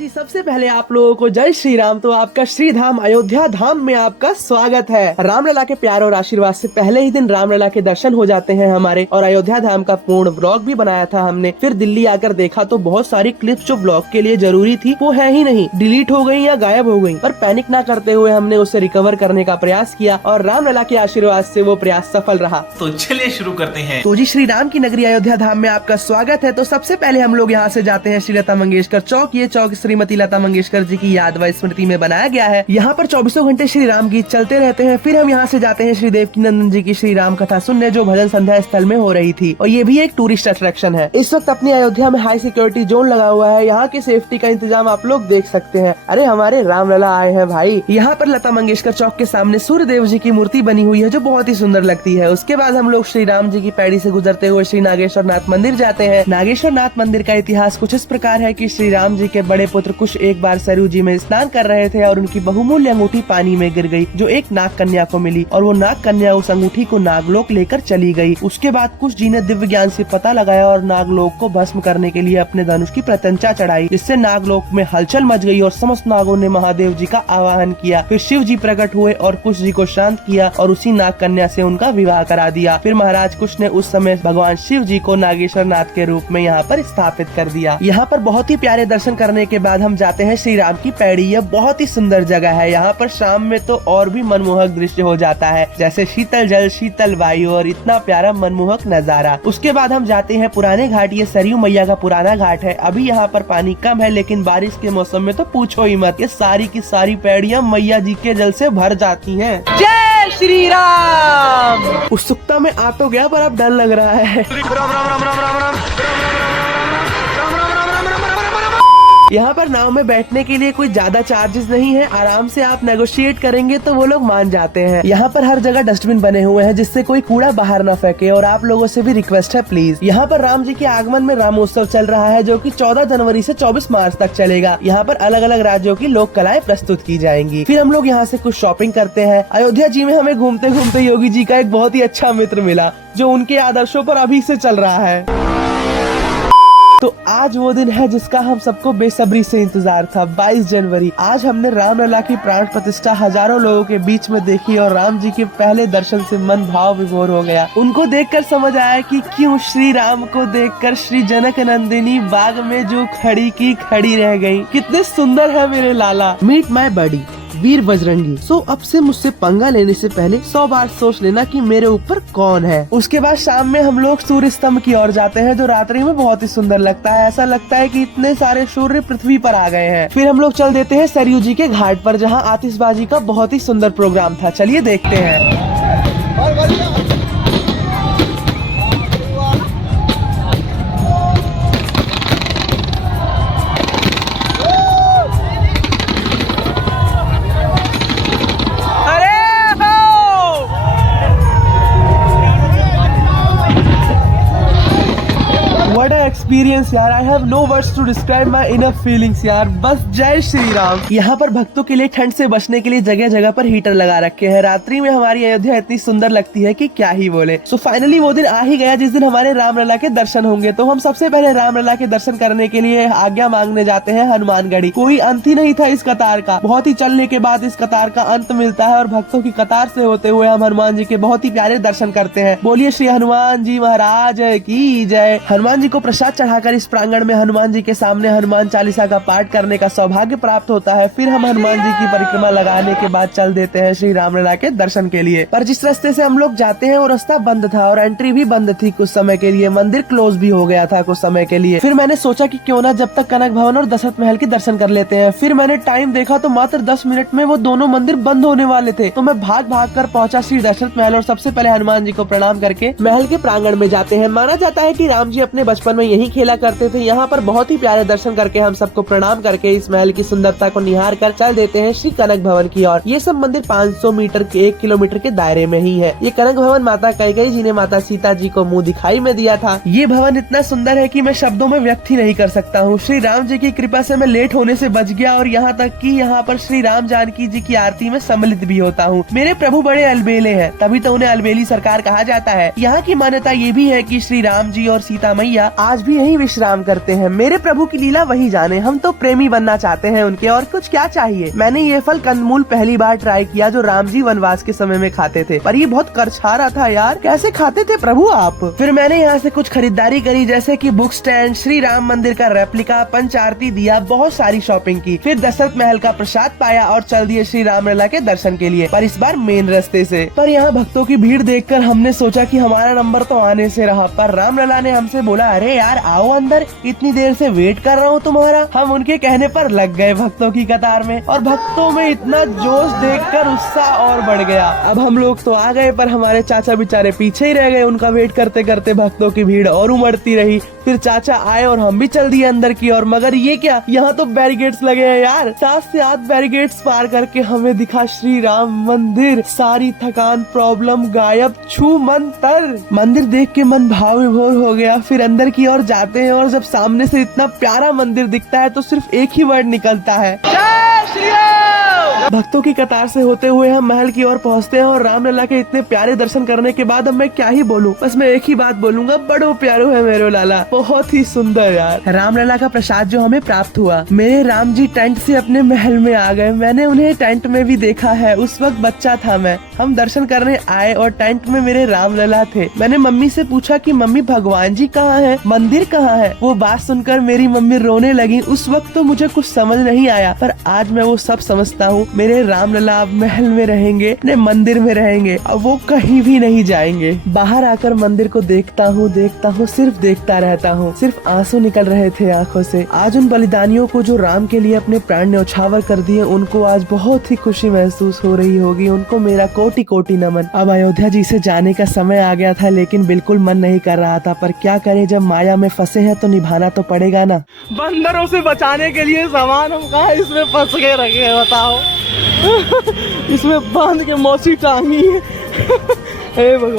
जी सबसे पहले आप लोगों को जय श्री राम। तो आपका श्री धाम अयोध्या धाम में आपका स्वागत है। रामलला के प्यार और आशीर्वाद से पहले ही दिन रामलला के दर्शन हो जाते हैं हमारे। और अयोध्या धाम का पूर्ण व्लॉग भी बनाया था हमने। फिर दिल्ली आकर देखा तो बहुत सारी क्लिप्स जो व्लॉग के लिए जरूरी थी वो है ही नहीं, डिलीट हो गई या गायब हो गई। पर पैनिक ना करते हुए हमने उसे रिकवर करने का प्रयास किया और रामलला के आशीर्वाद से वो प्रयास सफल रहा। तो चलिए शुरू करते हैं। तो जी श्री राम की नगरी अयोध्या धाम में आपका स्वागत है। तो सबसे पहले हम लोग यहाँ से जाते हैं श्री लता मंगेशकर चौक। ये चौक श्रीमती लता मंगेशकर जी की याद व स्मृति में बनाया गया है। यहाँ पर 24 घंटे श्री राम गीत चलते रहते हैं। फिर हम यहाँ से जाते हैं श्री देवकीनंदन जी की श्री राम कथा सुनने, जो भजन संध्या स्थल में हो रही थी। और ये भी एक टूरिस्ट अट्रैक्शन है। इस वक्त अपनी अयोध्या में हाई सिक्योरिटी जोन लगा हुआ है। यहाँ की सेफ्टी का इंतजाम आप लोग देख सकते हैं। अरे हमारे रामलला आए हैं भाई। यहाँ पर लता मंगेशकर चौक के सामने सूर्य देव जी की मूर्ति बनी हुई है जो बहुत ही सुंदर लगती है। उसके बाद हम लोग श्री राम जी की पैड़ी से गुजरते हुए श्री नागेश्वर नाथ मंदिर जाते हैं। नागेश्वर नाथ मंदिर का इतिहास कुछ इस प्रकार है कि श्री राम जी के बड़े पुत्र कुश एक बार सरयू जी में स्नान कर रहे थे और उनकी बहुमूल्य अंगूठी पानी में गिर गई, जो एक नाग कन्या को मिली। और वो नाग कन्या उस अंगूठी को नागलोक लेकर चली गई। उसके बाद कुश जी ने दिव्य ज्ञान से पता लगाया और नागलोक को भस्म करने के लिए अपने धनुष की प्रत्यंचा चढ़ाई, जिससे नागलोक में हलचल मच गई और समस्त नागों ने महादेव जी का आवाहन किया। फिर शिव जी प्रकट हुए और कुश जी को शांत किया और उसी नाग कन्या से उनका विवाह करा दिया। फिर महाराज कुश ने उस समय भगवान शिव जी को नागेश्वर नाथ के रूप में यहाँ पर स्थापित कर दिया। यहाँ पर बहुत ही प्यारे दर्शन करने के बाद हम जाते हैं श्री राम की पैड़ी। यह बहुत ही सुंदर जगह है। यहाँ पर शाम में तो और भी मनमोहक दृश्य हो जाता है, जैसे शीतल जल, शीतल वायु और इतना प्यारा मनमोहक नजारा। उसके बाद हम जाते हैं पुराने घाट। ये सरयू मैया का पुराना घाट है। अभी यहाँ पर पानी कम है, लेकिन बारिश के मौसम में तो पूछो ही मत। ये सारी की सारी पैड़ियाँ मैया जी के जल से भर जाती हैं। जय श्री राम। उत्सुकता में आ तो गया पर अब डर लग रहा है। यहाँ पर नाव में बैठने के लिए कोई ज्यादा चार्जेस नहीं है। आराम से आप नेगोशिएट करेंगे तो वो लोग मान जाते हैं। यहाँ पर हर जगह डस्टबिन बने हुए हैं जिससे कोई कूड़ा बाहर न फेंके। और आप लोगों से भी रिक्वेस्ट है प्लीज। यहाँ पर राम जी के आगमन में रामोत्सव चल रहा है, जो कि 14 जनवरी से 24 मार्च तक चलेगा। यहाँ पर अलग अलग राज्यों की लोक कलाएं प्रस्तुत की जाएंगी। फिर हम लोग यहाँ से कुछ शॉपिंग करते हैं। अयोध्या जी में हमें घूमते घूमते योगी जी का एक बहुत ही अच्छा मित्र मिला, जो उनके आदर्शों पर अभी से चल रहा है। तो आज वो दिन है जिसका हम सबको बेसब्री से इंतजार था, 22 जनवरी। आज हमने रामलला की प्राण प्रतिष्ठा हजारों लोगों के बीच में देखी और राम जी के पहले दर्शन से मन भाव विभोर हो गया। उनको देखकर समझ आया कि क्यों श्री राम को देखकर श्री जनक नंदिनी बाग में जो खड़ी की खड़ी रह गई। कितने सुंदर है मेरे लाला। मीट माय बडी वीर बजरंगी। सो अब से मुझसे पंगा लेने से पहले 100 बार सोच लेना कि मेरे ऊपर कौन है। उसके बाद शाम में हम लोग सूर्य स्तंभ की ओर जाते हैं, जो रात्रि में बहुत ही सुंदर लगता है। ऐसा लगता है कि इतने सारे सूर्य पृथ्वी पर आ गए हैं। फिर हम लोग चल देते हैं सरयू जी के घाट पर, जहाँ आतिशबाजी का बहुत ही सुंदर प्रोग्राम था। चलिए देखते हैं। What an experience यार। I have no words to describe my inner feelings यार। बस जय श्री राम। यहाँ पर भक्तों के लिए ठंड से बचने के लिए जगह जगह पर हीटर लगा रखे हैं। रात्रि में हमारी अयोध्या इतनी सुंदर लगती है कि क्या ही बोले। सो फाइनली वो दिन आ ही गया जिस दिन हमारे रामलला के दर्शन होंगे। तो हम सबसे पहले रामलला के दर्शन करने के लिए आज्ञा मांगने जाते हैं हनुमानगढ़ी। कोई अंत ही नहीं था इस कतार का। बहुत ही चलने के बाद इस कतार का अंत मिलता है और भक्तों की कतार से होते हुए हम हनुमान जी के बहुत ही प्यारे दर्शन करते हैं। बोलिए श्री हनुमान जी महाराज की जय। हनुमान जी को प्रसाद चढ़ाकर इस प्रांगण में हनुमान जी के सामने हनुमान चालीसा का पाठ करने का सौभाग्य प्राप्त होता है। फिर हम हनुमान जी की परिक्रमा लगाने के बाद चल देते हैं श्री रामलला के दर्शन के लिए। पर जिस रास्ते से हम लोग जाते हैं वो रास्ता बंद था और एंट्री भी बंद थी कुछ समय के लिए। मंदिर क्लोज भी हो गया था कुछ समय के लिए। फिर मैंने सोचा कि क्यों ना जब तक कनक भवन और दशरथ महल के दर्शन कर लेते हैं। फिर मैंने टाइम देखा तो मात्र 10 मिनट में वो दोनों मंदिर बंद होने वाले थे। तो मैं भाग भाग कर पहुंचा श्री दशरथ महल और सबसे पहले हनुमान जी को प्रणाम करके महल के प्रांगण में जाते हैं। माना जाता है कि राम जी अपने बचपन में यही खेला करते थे। यहाँ पर बहुत ही प्यारे दर्शन करके हम सबको प्रणाम करके इस महल की सुंदरता को निहार कर चल देते हैं श्री कनक भवन की ओर। ये सब मंदिर 500 मीटर के 1 किलोमीटर के दायरे में ही है। ये कनक भवन माता कैकेयी जी ने माता सीता जी को मुंह दिखाई में दिया था। ये भवन इतना सुंदर है कि मैं शब्दों में व्यक्त ही नहीं कर सकता हूँ। श्री राम जी की कृपा से मैं लेट होने से बच गया और यहाँ तक कि यहाँ पर श्री राम जानकी जी की आरती में सम्मिलित भी होता हूँ। मेरे प्रभु बड़े अलबेले हैं, तभी तो उन्हें अलबेली सरकार कहा जाता है। यहाँ की मान्यता ये भी है कि श्री राम जी और सीता मैया आज भी यहीं विश्राम करते हैं। मेरे प्रभु की लीला वही जाने, हम तो प्रेमी बनना चाहते हैं उनके, और कुछ क्या चाहिए। मैंने ये फल कंदमूल पहली बार ट्राई किया जो राम जी वनवास के समय में खाते थे, पर ये बहुत करछारा था यार, कैसे खाते थे प्रभु आप। फिर मैंने यहाँ से कुछ खरीदारी करी, जैसे कि बुक स्टैंड, श्री राम मंदिर का रेप्लिका, पंच आरती दिया, बहुत सारी शॉपिंग की। फिर दशरथ महल का प्रसाद पाया और चल दिए श्री रामलला के दर्शन के लिए, पर इस बार मेन रास्ते से। पर यहाँ भक्तों की भीड़ देखकर हमने सोचा कि हमारा नंबर तो आने से रहा, पर रामलला ने हमसे बोला, अरे यार आओ अंदर, इतनी देर से वेट कर रहा हूँ तुम्हारा। हम उनके कहने पर लग गए भक्तों की कतार में, और भक्तों में इतना जोश देखकर उत्साह और बढ़ गया। अब हम लोग तो आ गए, पर हमारे चाचा बेचारे पीछे ही रह गए। उनका वेट करते करते भक्तों की भीड़ और उमड़ती रही। फिर चाचा आए और हम भी चल दिए अंदर की ओर, मगर ये क्या, यहाँ तो बैरिकेड्स लगे हैं यार। 7 से 8 बैरिकेड्स पार करके हमें दिखा श्री राम मंदिर। सारी थकान प्रॉब्लम गायब, छू मंतर। मंदिर देख के मन भाव विभोर हो गया। फिर अंदर की ओर जाते हैं, और जब सामने से इतना प्यारा मंदिर दिखता है तो सिर्फ एक ही वर्ड निकलता है, जय श्री राम। भक्तों की कतार से होते हुए हम महल की ओर पहुँचते हैं, और रामलला के इतने प्यारे दर्शन करने के बाद अब मैं क्या ही बोलूं, बस मैं एक ही बात बोलूंगा, बड़ो प्यारो है मेरो लाला, बहुत ही सुंदर यार। रामलला का प्रसाद जो हमें प्राप्त हुआ, मेरे राम जी टेंट से अपने महल में आ गए। मैंने उन्हें टेंट में भी देखा है, उस वक्त बच्चा था मैं। हम दर्शन करने आए और टेंट में मेरे रामलला थे। मैंने मम्मी से पूछा कि मम्मी भगवान जी कहाँ है, मंदिर कहाँ है। वो बात सुनकर मेरी मम्मी रोने लगी। उस वक्त तो मुझे कुछ समझ नहीं आया, पर आज मैं वो सब समझता हूँ। मेरे रामलला अब महल में रहेंगे, अपने मंदिर में रहेंगे, अब वो कहीं भी नहीं जाएंगे। बाहर आकर मंदिर को देखता हूँ, सिर्फ देखता रहता हूँ। सिर्फ आंसू निकल रहे थे आंखों से। आज उन बलिदानियों को जो राम के लिए अपने प्राण न्यौछावर कर दिए, उनको आज बहुत ही खुशी महसूस हो रही होगी। उनको मेरा कोटि कोटि नमन। अब अयोध्या जी से जाने का समय आ गया था, लेकिन बिल्कुल मन नहीं कर रहा था, पर क्या करें, जब माया में फंसे हैं तो निभाना तो पड़ेगा ना। बंदरों से बचाने के लिए सामान हम कहाँ इसमें फंस के रखे हैं बताओ। इसमें बांध के मौसी टांगी है। हे भगवान।